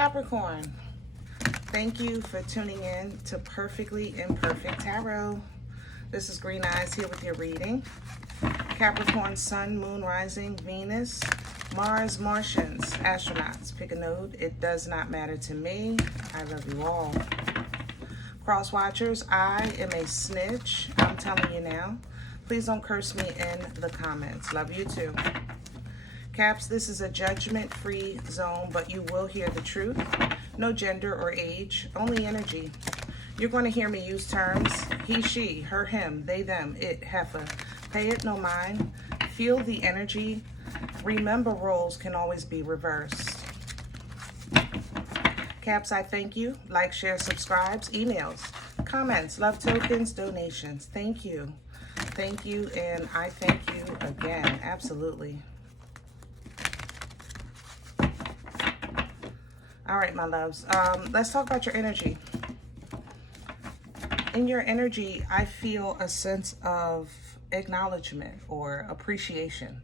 Capricorn, thank you for tuning in to Perfectly Imperfect Tarot. This is Green Eyes here with your reading. Capricorn, Sun, Moon, Rising, Venus, Mars, Martians, astronauts. Pick a node. It does not matter to me. I love you all. Cross watchers, I am a snitch. I'm telling you now. Please don't curse me in the comments. Love you too. Caps, this is a judgment-free zone, but you will hear the truth. No gender or age, only energy. You're going to hear me use terms he, she, her, him, they, them, it, heifer. Pay it no mind. Feel the energy. Remember, roles can always be reversed. Caps, I thank you. Like, share, subscribes, emails, comments, love tokens, donations. Thank you. Thank you, and I thank you again. Absolutely. All right, my loves. Let's talk about your energy. In your energy, I feel a sense of acknowledgement or appreciation.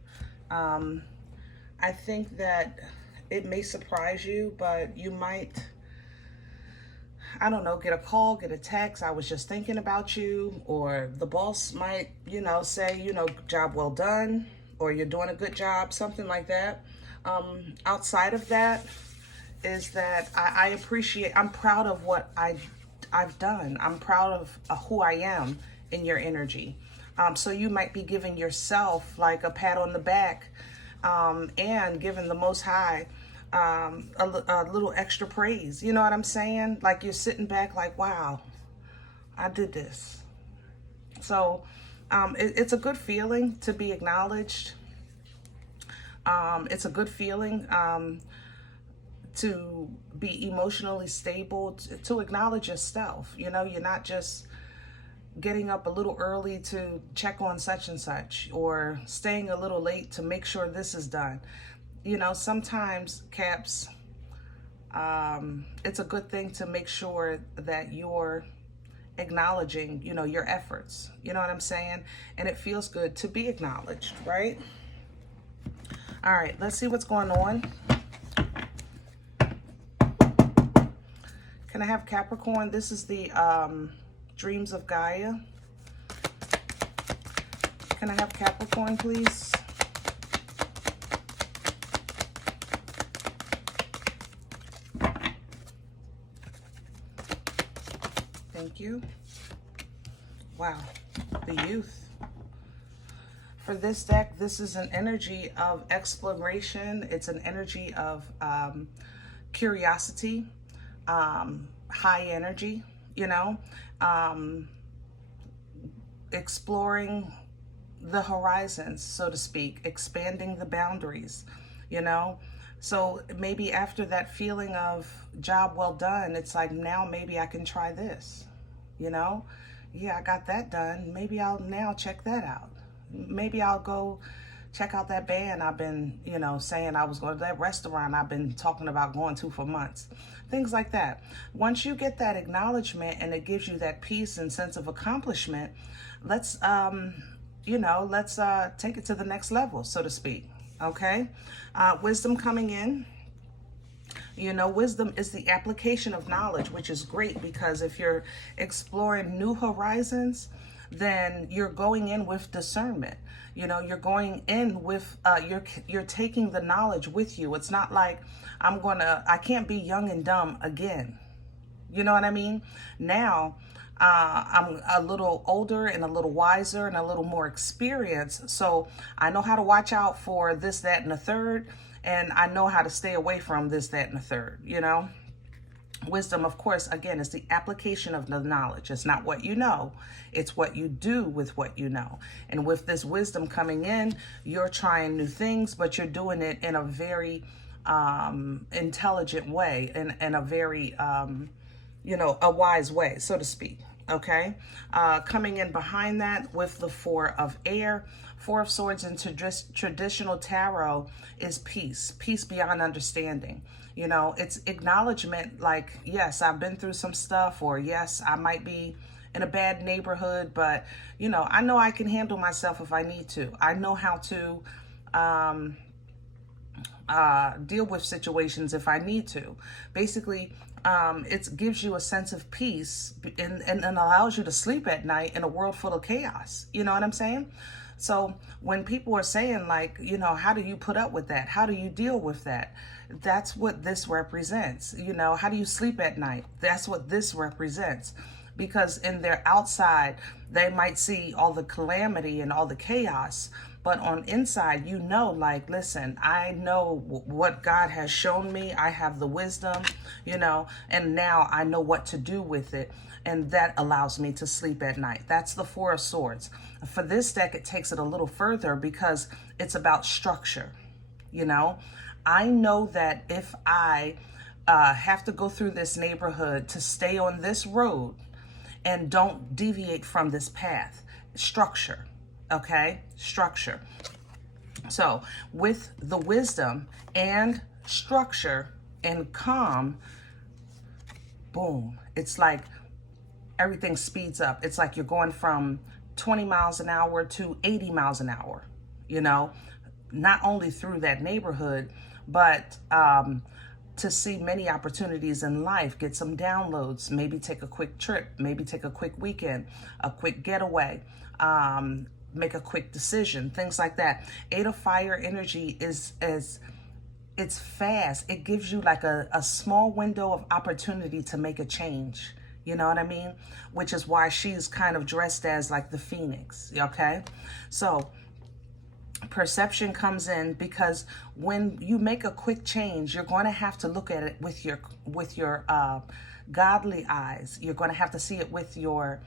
I think that it may surprise you, but you might, I don't know, get a call, get a text, I was just thinking about you, or the boss might, say, job well done, or you're doing a good job, something like that. Outside of that is that I appreciate, I'm proud of what I've done. I'm proud of who I am in your energy. So you might be giving yourself like a pat on the back, and giving the Most High a little extra praise. You know what I'm saying? Like you're sitting back like, wow, I did this. So it's a good feeling to be acknowledged. It's a good feeling to be emotionally stable, to acknowledge yourself. You're not just getting up a little early to check on such and such, or staying a little late to make sure this is done. Sometimes, Caps, it's a good thing to make sure that you're acknowledging, your efforts. You know what I'm saying? And it feels good to be acknowledged, right? All right, let's see what's going on. Can I have Capricorn? This is the Dreams of Gaia. Can I have Capricorn, please? Thank you. Wow, the youth. For this deck, this is an energy of exploration. It's an energy of curiosity, high energy, exploring the horizons, so to speak, expanding the boundaries, So maybe after that feeling of job well done, it's like, now maybe I can try this, Yeah, I got that done. Maybe I'll now check that out. Maybe I'll go check out that band I've been, saying I was going to, that restaurant I've been talking about going to for months. Things like that. Once you get that acknowledgement and it gives you that peace and sense of accomplishment, let's take it to the next level, so to speak. Okay? Wisdom coming in. Wisdom is the application of knowledge, which is great, because if you're exploring new horizons, then you're going in with discernment. You're going in with, you're taking the knowledge with you. It's not like I can't be young and dumb again. You know what I mean? Now, I'm a little older and a little wiser and a little more experienced. So I know how to watch out for this, that, and the third. And I know how to stay away from this, that, and the third, Wisdom, of course, again, is the application of the knowledge. It's not what you know. It's what you do with what you know. And with this wisdom coming in, you're trying new things, but you're doing it in a very intelligent way, in a very, a wise way, so to speak. Okay? Coming in behind that with the Four of Air. Four of Swords in traditional tarot is peace. Peace beyond understanding. It's acknowledgement, like, yes, I've been through some stuff, or yes, I might be in a bad neighborhood, but, I know I can handle myself if I need to. I know how to deal with situations if I need to. Basically, it gives you a sense of peace and allows you to sleep at night in a world full of chaos. You know what I'm saying? So when people are saying, like, you know, how do you put up with that? How do you deal with that? That's what this represents. You know, how do you sleep at night? That's what this represents. Because in their outside, they might see all the calamity and all the chaos, but on inside, you know, like, listen, I know what God has shown me. I have the wisdom, you know, and now I know what to do with it. And that allows me to sleep at night. That's the Four of Swords. For this deck, it takes it a little further because it's about structure. You know, I know that if I have to go through this neighborhood to stay on this road and don't deviate from this path, structure, okay? Structure. So with the wisdom and structure and calm, boom, it's like everything speeds up. It's like you're going from 20 miles an hour to 80 miles an hour, you know, not only through that neighborhood, but to see many opportunities in life, get some downloads, maybe take a quick trip, maybe take a quick weekend, a quick getaway, make a quick decision, things like that. Eight of Fire energy it's fast. It gives you like a small window of opportunity to make a change. You know what I mean? Which is why she's kind of dressed as like the Phoenix, okay? So perception comes in because when you make a quick change, you're going to have to look at it with your godly eyes. You're going to have to see it with your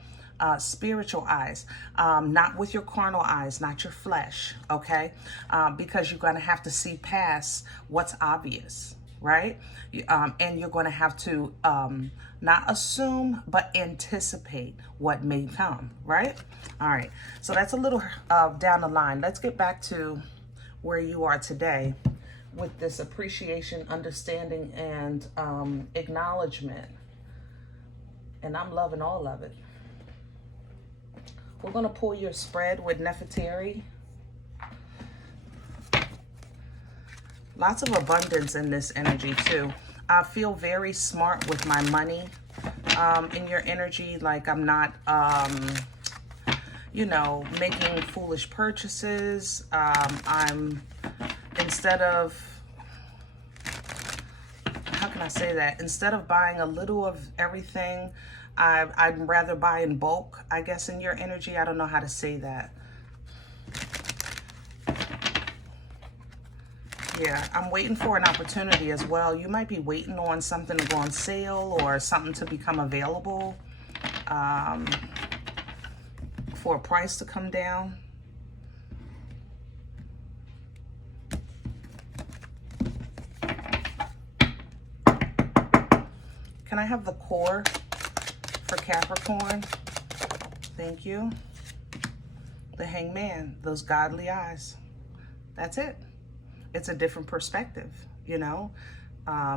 spiritual eyes, not with your carnal eyes, not your flesh, okay? Because you're going to have to see past what's obvious, right? And you're going to have to not assume, but anticipate what may come, right? All right, so that's a little down the line. Let's get back to where you are today with this appreciation, understanding, and acknowledgement. And I'm loving all of it. We're going to pull your spread with Nefertari. Lots of abundance in this energy too. I feel very smart with my money in your energy. Like I'm not, you know, making foolish purchases. I'm, instead of, how can I say that? Instead of buying a little of everything, I'd rather buy in bulk, I guess, in your energy. I don't know how to say that. Yeah, I'm waiting for an opportunity as well. You might be waiting on something to go on sale or something to become available for a price to come down. Can I have the core for Capricorn? Thank you. The Hangman, those godly eyes. That's it. It's a different perspective, you know,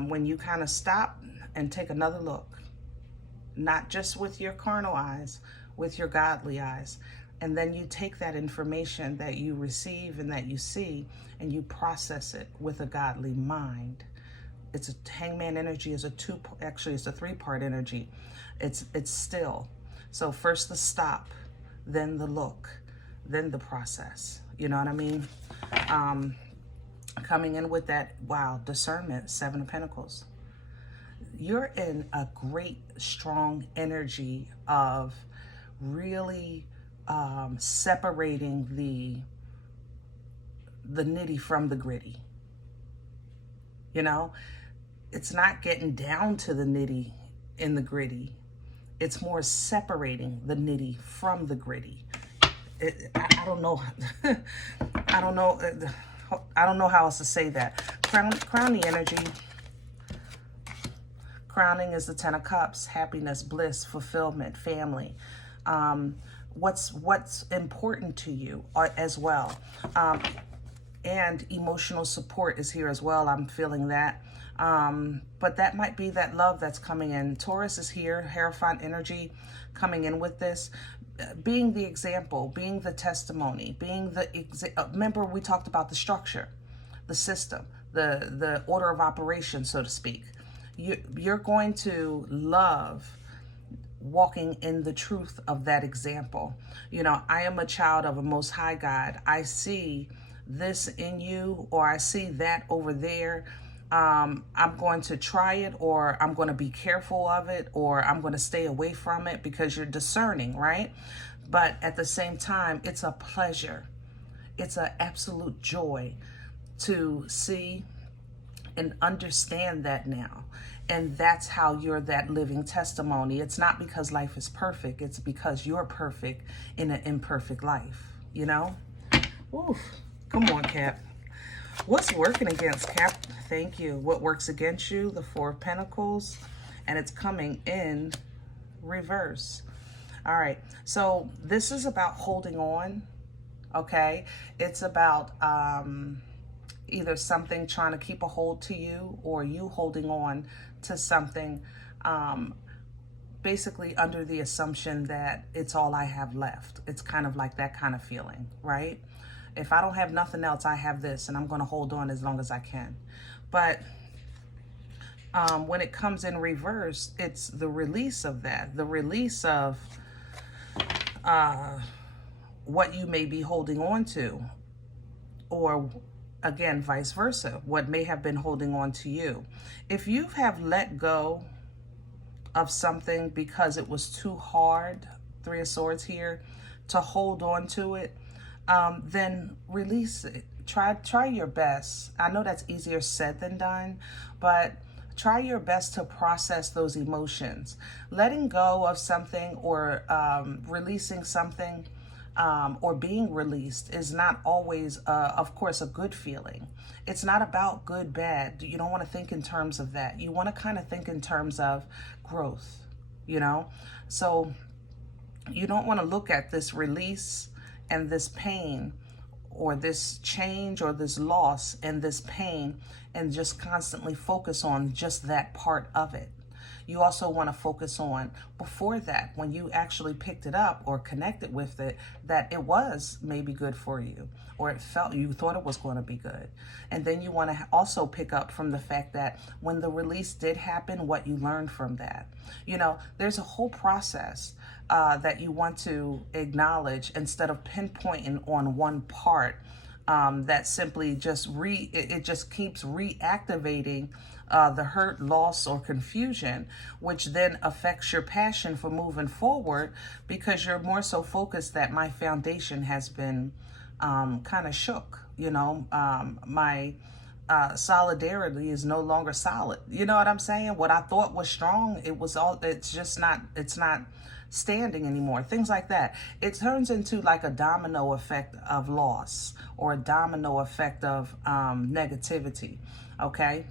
when you kind of stop and take another look, not just with your carnal eyes, with your godly eyes. And then you take that information that you receive and that you see and you process it with a godly mind. It's a Hangman energy is actually it's a three-part energy. It's still. So first the stop, then the look, then the process. You know what I mean? Coming in with that, wow, discernment, Seven of Pentacles. You're in a great, strong energy of really separating the nitty from the gritty. You know, it's not getting down to the nitty in the gritty. It's more separating the nitty from the gritty. I don't know. I don't know. I don't know how else to say that. Crowning energy. Crowning is the Ten of Cups, happiness, bliss, fulfillment, family. What's important to you as well. And emotional support is here as well. I'm feeling that. But that might be that love that's coming in. Taurus is here, Hierophant energy coming in with this. Being the example, being the testimony, being the remember we talked about the structure, the system, the order of operation, so to speak. You're going to love walking in the truth of that example. I am a child of a Most High God. I see this in you, or I see that over there. I'm going to try it, or I'm going to be careful of it, or I'm going to stay away from it, because you're discerning, right? But at the same time, it's a pleasure. It's an absolute joy to see and understand that now. And that's how you're that living testimony. It's not because life is perfect. It's because you're perfect in an imperfect life, Oof. Come on, Cap. What's working against, Cap? Thank you. What works against you? The Four of Pentacles. And it's coming in reverse. All right. So this is about holding on, okay? It's about either something trying to keep a hold to you, or you holding on to something, basically under the assumption that it's all I have left. It's kind of like that kind of feeling, right? If I don't have nothing else, I have this, and I'm going to hold on as long as I can. But when it comes in reverse, it's the release of that, the release of what you may be holding on to, or again, vice versa, what may have been holding on to you. If you have let go of something because it was too hard, Three of Swords here, to hold on to it, then release it. Try your best. I know that's easier said than done, but try your best to process those emotions. Letting go of something, or releasing something, or being released, is not always, of course, a good feeling. It's not about good, bad. You don't want to think in terms of that. You want to kind of think in terms of growth, So you don't want to look at this release and this pain, or this change, or this loss and this pain, and just constantly focus on just that part of it. You also want to focus on, before that, when you actually picked it up or connected with it, that it was maybe good for you, or you thought it was going to be good. And then you want to also pick up from the fact that when the release did happen, what you learned from that. There's a whole process that you want to acknowledge, instead of pinpointing on one part that simply just it just keeps reactivating the hurt, loss, or confusion, which then affects your passion for moving forward, because you're more so focused that my foundation has been kind of shook. My solidarity is no longer solid. You know what I'm saying? What I thought was strong, it's not standing anymore. Things like that. It turns into like a domino effect of loss, or a domino effect of negativity. Okay.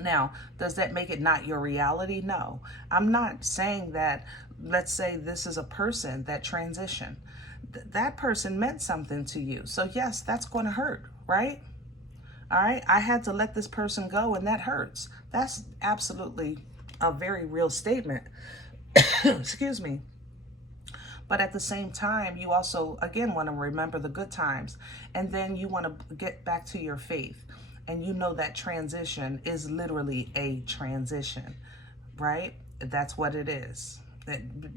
Now, does that make it not your reality? No. I'm not saying that. Let's say this is a person that transitioned. That person meant something to you. So yes, that's going to hurt, right? All right. I had to let this person go, and that hurts. That's absolutely a very real statement. Excuse me. But at the same time, you also, again, want to remember the good times. And then you want to get back to your faith. And that transition is literally a transition, right? That's what it is.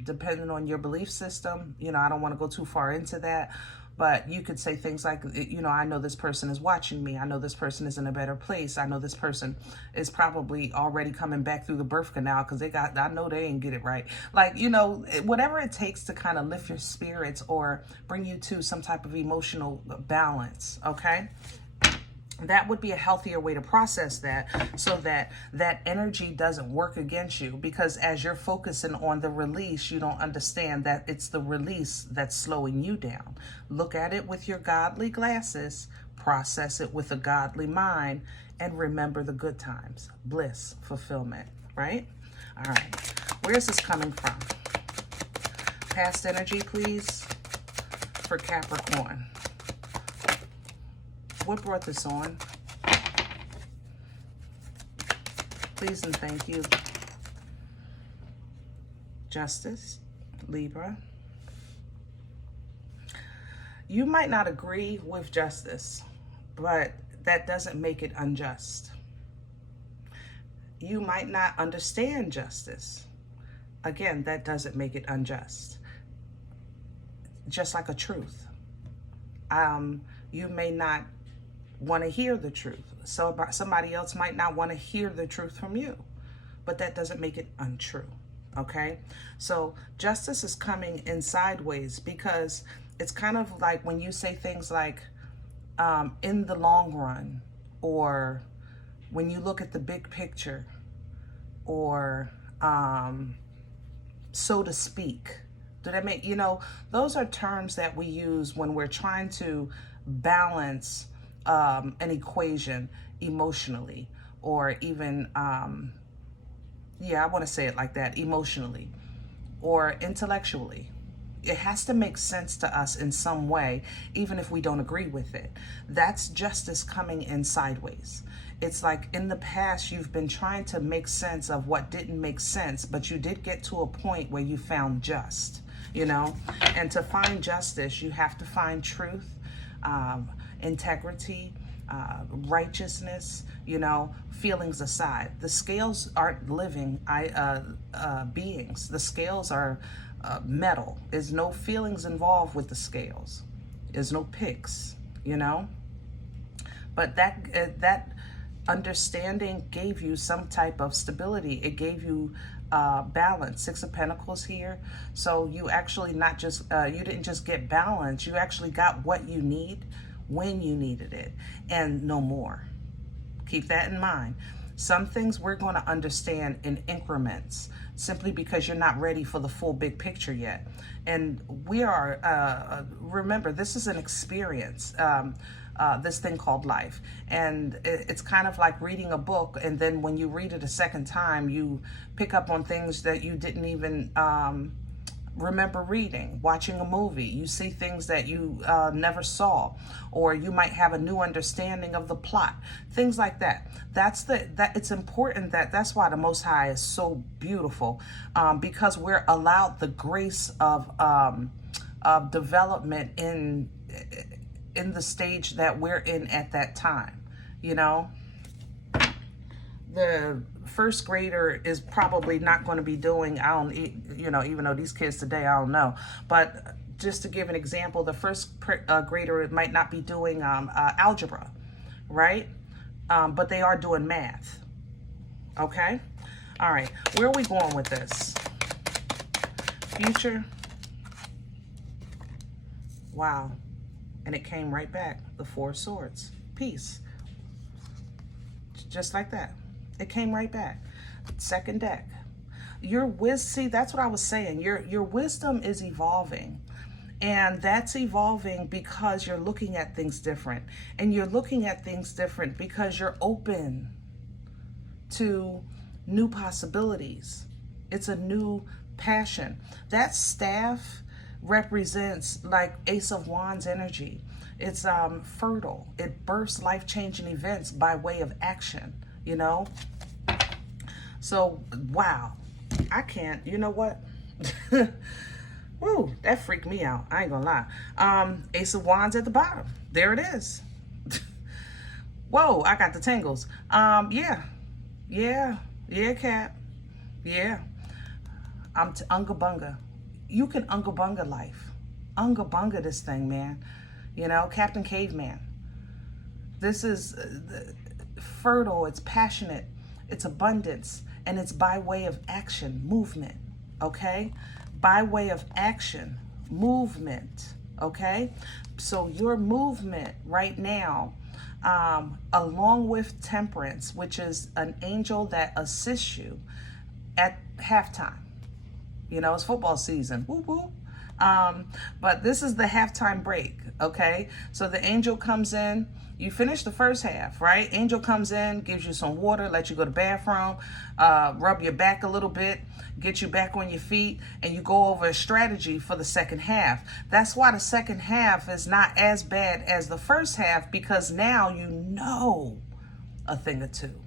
Depending on your belief system, I don't want to go too far into that. But you could say things like, I know this person is watching me. I know this person is in a better place. I know this person is probably already coming back through the birth canal, because I know they ain't get it right. Like, whatever it takes to kind of lift your spirits, or bring you to some type of emotional balance, okay? That would be a healthier way to process that, so that that energy doesn't work against you. Because as you're focusing on the release, you don't understand that it's the release that's slowing you down. Look at it with your godly glasses, process it with a godly mind, and remember the good times, bliss, fulfillment, right? All right. Where's this coming from? Past energy, please, for Capricorn. What brought this on? Please and thank you. Justice, Libra. You might not agree with justice, but that doesn't make it unjust. You might not understand justice. Again, that doesn't make it unjust. Just like a truth. You may not want to hear the truth. So somebody else might not want to hear the truth from you. But that doesn't make it untrue. Okay? So justice is coming in sideways, because it's kind of like when you say things like, in the long run, or when you look at the big picture, or so to speak. Do that make, those are terms that we use when we're trying to balance an equation emotionally, or even, yeah, I want to say it like that, emotionally or intellectually. It has to make sense to us in some way, even if we don't agree with it. That's justice coming in sideways. It's like in the past, you've been trying to make sense of what didn't make sense, but you did get to a point where you found just, and to find justice, you have to find truth, integrity, righteousness, feelings aside. The scales aren't living beings. The scales are metal. There's no feelings involved with the scales. There's no picks, But that understanding gave you some type of stability. It gave you balance. 6 of Pentacles here. So you actually not just, you didn't just get balance. You actually got what you need when you needed it, and no more. Keep that in mind. Some things we're going to understand in increments, simply because you're not ready for the full big picture yet. And we are, remember, this is an experience, this thing called life. And it's kind of like reading a book, and then when you read it a second time, you pick up on things that you didn't even remember reading. Watching a movie, you see things that you never saw, or you might have a new understanding of the plot, things like that. It's important that's why the Most High is so beautiful, because we're allowed the grace of development in the stage that we're in at that time. The first grader is probably not going to be doing, even though these kids today, I don't know. But just to give an example, the first grader might not be doing algebra, right? But they are doing math. Okay? All right. Where are we going with this? Future. Wow. And it came right back. The 4 of Swords. Peace. Just like that. It came right back. Second deck. See, that's what I was saying. Your wisdom is evolving. And that's evolving because you're looking at things different. And you're looking at things different because you're open to new possibilities. It's a new passion. That staff represents like Ace of Wands energy. It's fertile. It bursts life-changing events by way of action, So, wow. I can't, you know what? Woo, that freaked me out. I ain't gonna lie. Ace of Wands at the bottom. There it is. Whoa, I got the tingles. Yeah, Cap. Yeah. I'm Unga Bunga. You can Unga Bunga life. Unga Bunga this thing, man. Captain Caveman. This is fertile, it's passionate, it's abundance, and it's by way of action, movement, okay? By way of action, movement, okay? So your movement right now, along with Temperance, which is an angel that assists you at halftime. It's football season. Woo woo. But this is the halftime break, okay? So the angel comes in, you finish the first half, right? Angel comes in, gives you some water, let you go to the bathroom, rub your back a little bit, get you back on your feet, and you go over a strategy for the second half. That's why the second half is not as bad as the first half, because now you know a thing or two.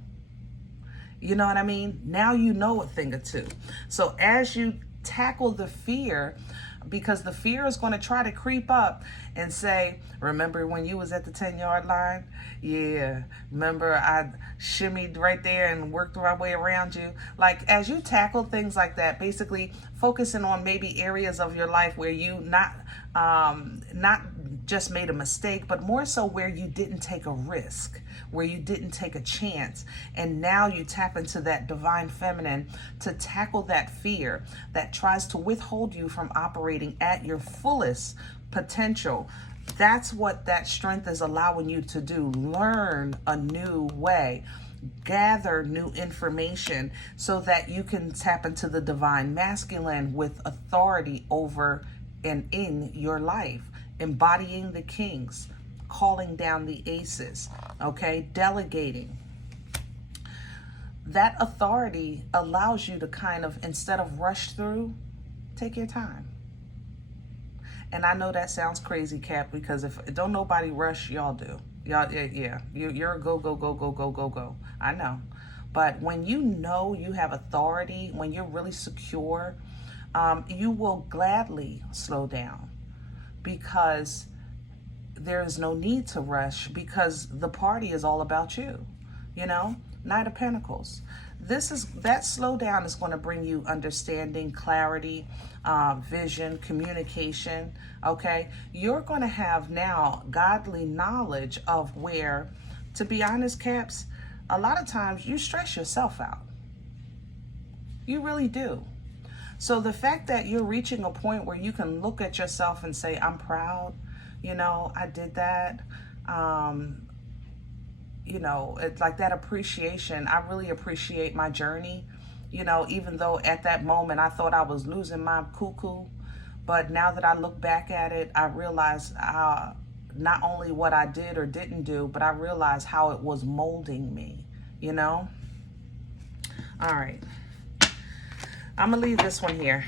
You know what I mean? Now you know a thing or two. So as you tackle the fear, because the fear is going to try to creep up and say, remember when you was at the 10-yard line? Yeah, remember I shimmied right there and worked my way around you? Like, as you tackle things like that, basically focusing on maybe areas of your life where you not just made a mistake, but more so where you didn't take a risk, where you didn't take a chance, and now you tap into that divine feminine to tackle that fear that tries to withhold you from operating at your fullest potential. That's what that strength is allowing you to do. Learn a new way, gather new information so that you can tap into the divine masculine with authority over and in your life, embodying the kings, calling down the aces, okay, delegating. That authority allows you to kind of, instead of rush through, take your time. And I know that sounds crazy, Cap, because if don't nobody rush, y'all do. Y'all, yeah, you're a go, go, go, go, go, go, go. I know. But when you know you have authority, when you're really secure, you will gladly slow down, because there is no need to rush, because the party is all about you, you know? Knight of Pentacles. That slowdown is going to bring you understanding, clarity, vision, communication, okay? You're going to have now godly knowledge of where, to be honest, Caps, a lot of times you stress yourself out. You really do. So the fact that you're reaching a point where you can look at yourself and say, I'm proud, you know, I did that. You know, it's like that appreciation. I really appreciate my journey, you know, even though at that moment I thought I was losing my cuckoo. But now that I look back at it, I realize not only what I did or didn't do, but I realize how it was molding me, you know? All right. I'm going to leave this one here.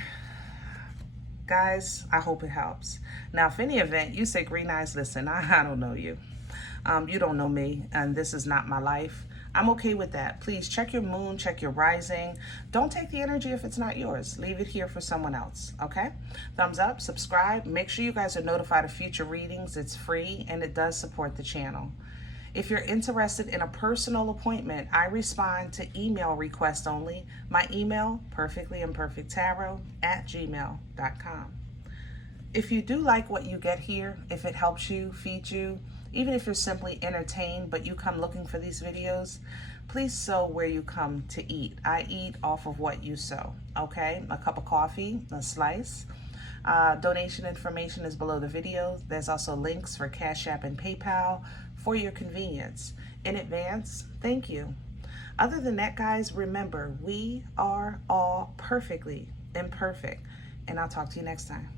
Guys, I hope it helps. Now, if any event you say, Green Eyes, listen, I don't know you. You don't know me, and this is not my life. I'm okay with that. Please check your moon, check your rising. Don't take the energy if it's not yours. Leave it here for someone else, okay? Thumbs up, subscribe. Make sure you guys are notified of future readings. It's free, and it does support the channel. If you're interested in a personal appointment, I respond to email requests only. My email, perfectlyimperfecttarot@gmail.com. If you do like what you get here, if it helps you, feeds you, even if you're simply entertained, but you come looking for these videos, please sow where you come to eat. I eat off of what you sow, okay? A cup of coffee, a slice. Donation information is below the video. There's also links for CashApp and PayPal for your convenience. In advance, thank you. Other than that, guys, remember, we are all perfectly imperfect. And I'll talk to you next time.